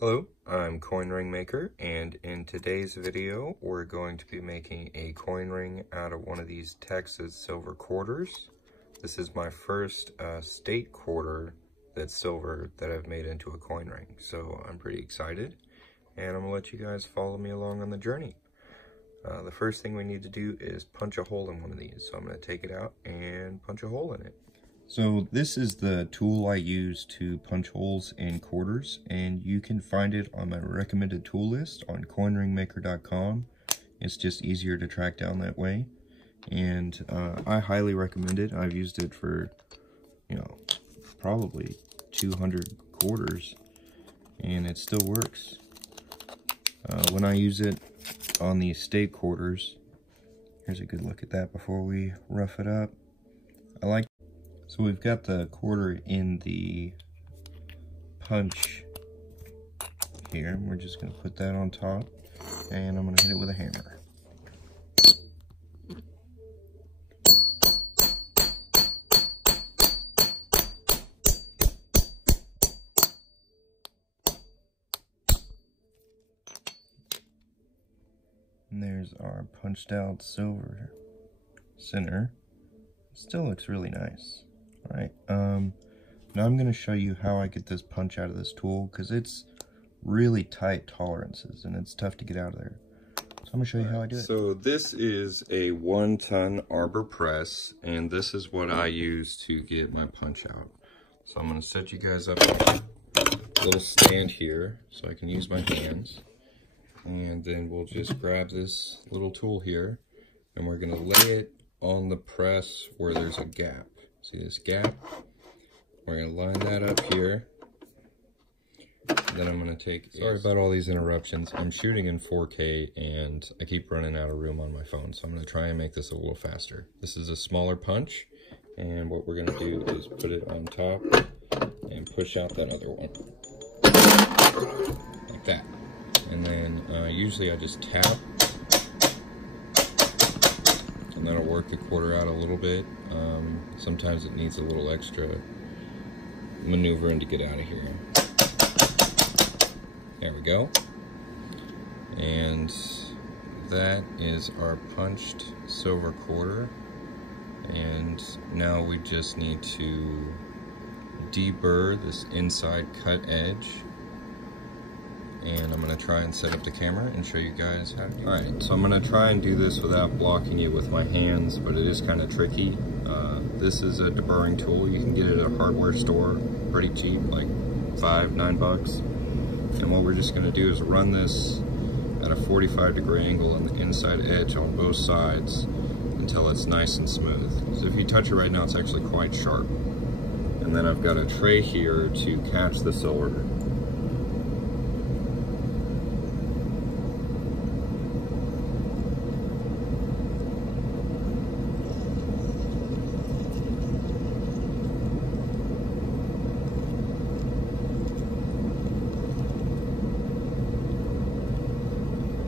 Hello, I'm Coin Ring Maker, and in today's video we're going to be making a coin ring out of one of these Texas silver quarters. This is my first state quarter that's silver that I've made into a coin ring, so I'm pretty excited, and I'm going to let you guys follow me along on the journey. The first thing we need to do is punch a hole in one of these, so I'm going to take it out and punch a hole in it. So this is the tool I use to punch holes in quarters, and you can find it on my recommended tool list on coinringmaker.com. It's just easier to track down that way, and I highly recommend it. I've used it for, probably 200 quarters, and it still works. When I use it on these state quarters, here's a good look at that before we rough it up. So we've got the quarter in the punch here. We're just going to put that on top, and I'm going to hit it with a hammer. And there's our punched out silver center. Still looks really nice. Alright, now I'm going to show you how I get this punch out of this tool, because it's really tight tolerances and it's tough to get out of there. So I'm going to show you how I do it. So this is a 1-ton arbor press, and this is what I use to get my punch out. So I'm going to set you guys up on a little stand here so I can use my hands, and then we'll just grab this little tool here and we're going to lay it on the press where there's a gap. See this gap? We're going to line that up here. Then I'm going to take... Sorry about all these interruptions. I'm shooting in 4K and I keep running out of room on my phone, so I'm going to try and make this a little faster. This is a smaller punch, and what we're going to do is put it on top and push out that other one. Like that. And then usually I just tap, and that'll work the quarter out a little bit. Sometimes it needs a little extra maneuvering to get out of here. There we go. And that is our punched silver quarter. And now we just need to deburr this inside cut edge. And I'm going to try and set up the camera and show you guys how to do it. Alright, so I'm going to try and do this without blocking it with my hands, but it is kind of tricky. This is a deburring tool. You can get it at a hardware store pretty cheap, like $5-9 bucks. And what we're just going to do is run this at a 45-degree angle on the inside edge on both sides until it's nice and smooth. So if you touch it right now, it's actually quite sharp. And then I've got a tray here to catch the silver.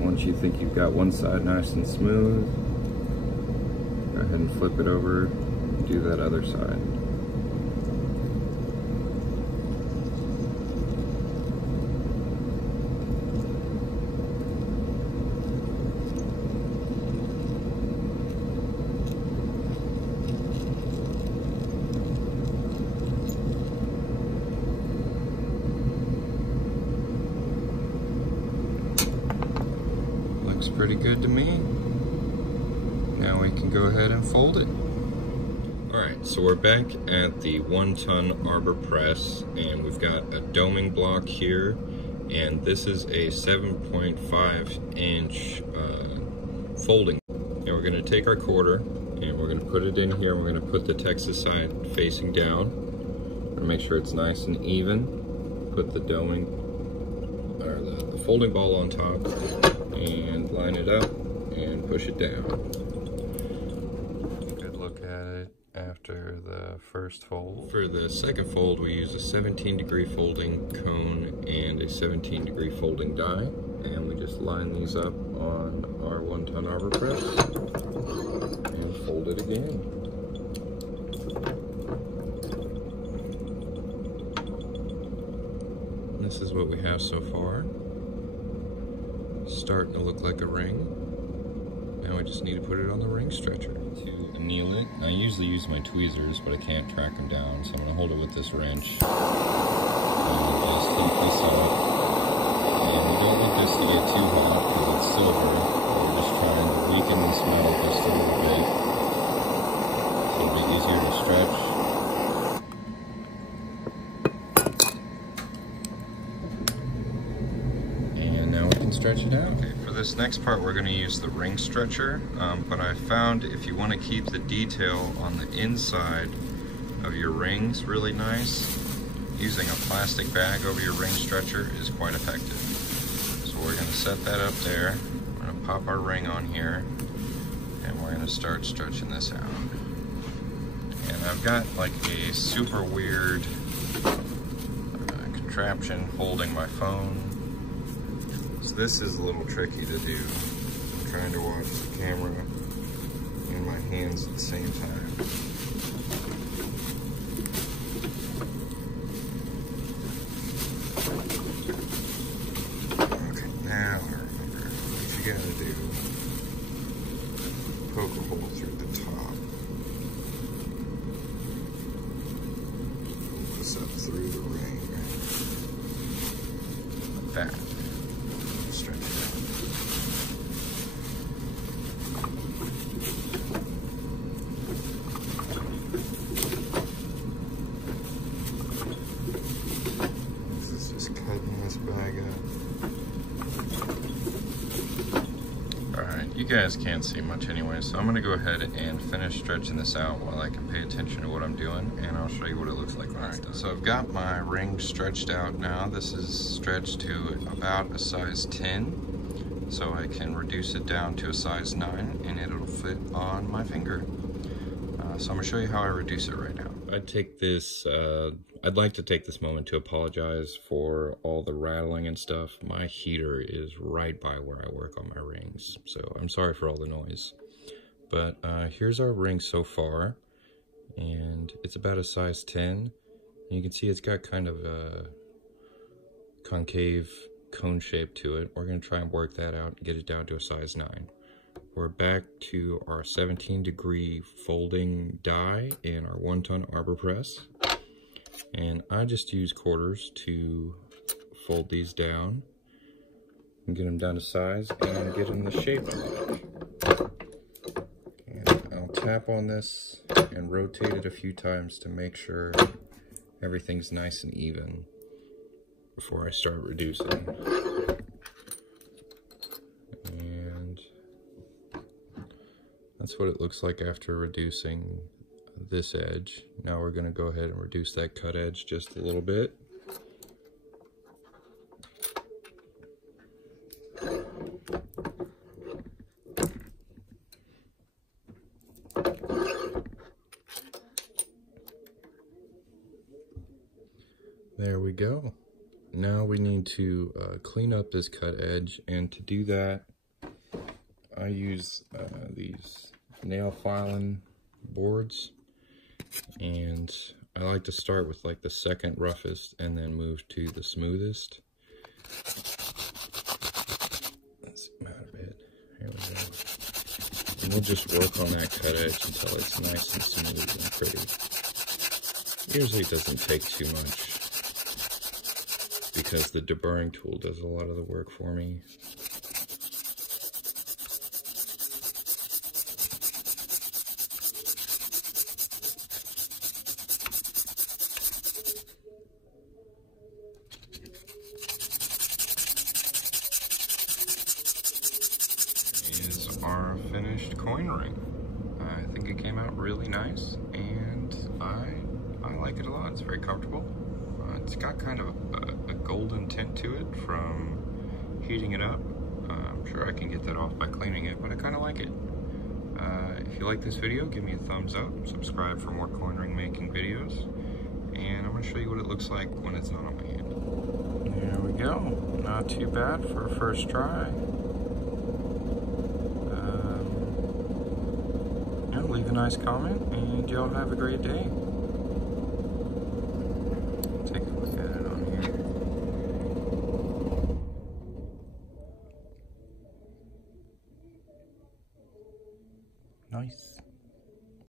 Once you think you've got one side nice and smooth, go ahead and flip it over, do that other side. Pretty good to me. Now we can go ahead and fold it. Alright, so we're back at the 1-ton arbor press, and we've got a doming block here, and this is a 7.5-inch folding. And we're going to take our quarter and we're going to put it in here. We're going to put the Texas side facing down and make sure it's nice and even. Put the doming, or the folding ball on top, and line it up and push it down. Good look at it after the first fold. For the second fold, we use a 17-degree folding cone and a 17-degree folding die, and we just line these up on our 1-ton arbor press and fold it again. This is what we have so far. Starting to look like a ring. Now I just need to put it on the ring stretcher. To anneal it, I usually use my tweezers, but I can't track them down, so I'm going to hold it with this wrench. And just heat this up. And we don't want this to get too hot because it's silver. We're just trying to weaken this metal just a little bit. So it'll be easier to stretch. And now we can stretch it out. Okay, for this next part we're going to use the ring stretcher, but I found if you want to keep the detail on the inside of your rings really nice, using a plastic bag over your ring stretcher is quite effective. So we're going to set that up there. We're going to pop our ring on here, and we're going to start stretching this out. And I've got like a super weird contraption holding my phone. So this is a little tricky to do. I'm trying to watch the camera and my hands at the same time. Okay, now I remember what you gotta do. Poke a hole through the top. Pull this up through the ring. Like that. Stretch it out. This is just cutting this bag up. Alright, you guys can't see much anyway, so I'm going to go ahead and finish stretching this out while I can pay attention to what I'm doing, and I'll show you what it looks like when it's done. So I've got my ring stretched out now. This is stretched to about a size 10, so I can reduce it down to a size 9, and it'll fit on my finger. So I'm going to show you how I reduce it right now. I'd like to take this moment to apologize for all the rattling and stuff. My heater is right by where I work on my rings, so I'm sorry for all the noise. But here's our ring so far, and it's about a size 10. You can see it's got kind of a concave cone shape to it. We're going to try and work that out and get it down to a size 9. We're back to our 17-degree folding die and our 1-ton arbor press. And I just use quarters to fold these down and get them down to size and get them the shape I like. And I'll tap on this and rotate it a few times to make sure everything's nice and even before I start reducing. And that's what it looks like after reducing this edge. Now we're going to go ahead and reduce that cut edge just a little bit. There we go. Now we need to clean up this cut edge, and to do that I use these nail filing boards, and I like to start with like the second roughest and then move to the smoothest. Let's zoom out a bit. Here we go. And we'll just work on that cut edge until it's nice and smooth and pretty. Usually it doesn't take too much because the deburring tool does a lot of the work for me. Is our finished coin ring. I think it came out really nice, and I like it a lot. It's very comfortable. It's got kind of a golden tint to it from heating it up. I'm sure I can get that off by cleaning it, but I kind of like it. If you like this video, give me a thumbs up, subscribe for more coin ring making videos, and I'm going to show you what it looks like when it's not on my hand. There we go. Not too bad for a first try. Leave a nice comment, and y'all have a great day. Take a look at it on here. Nice.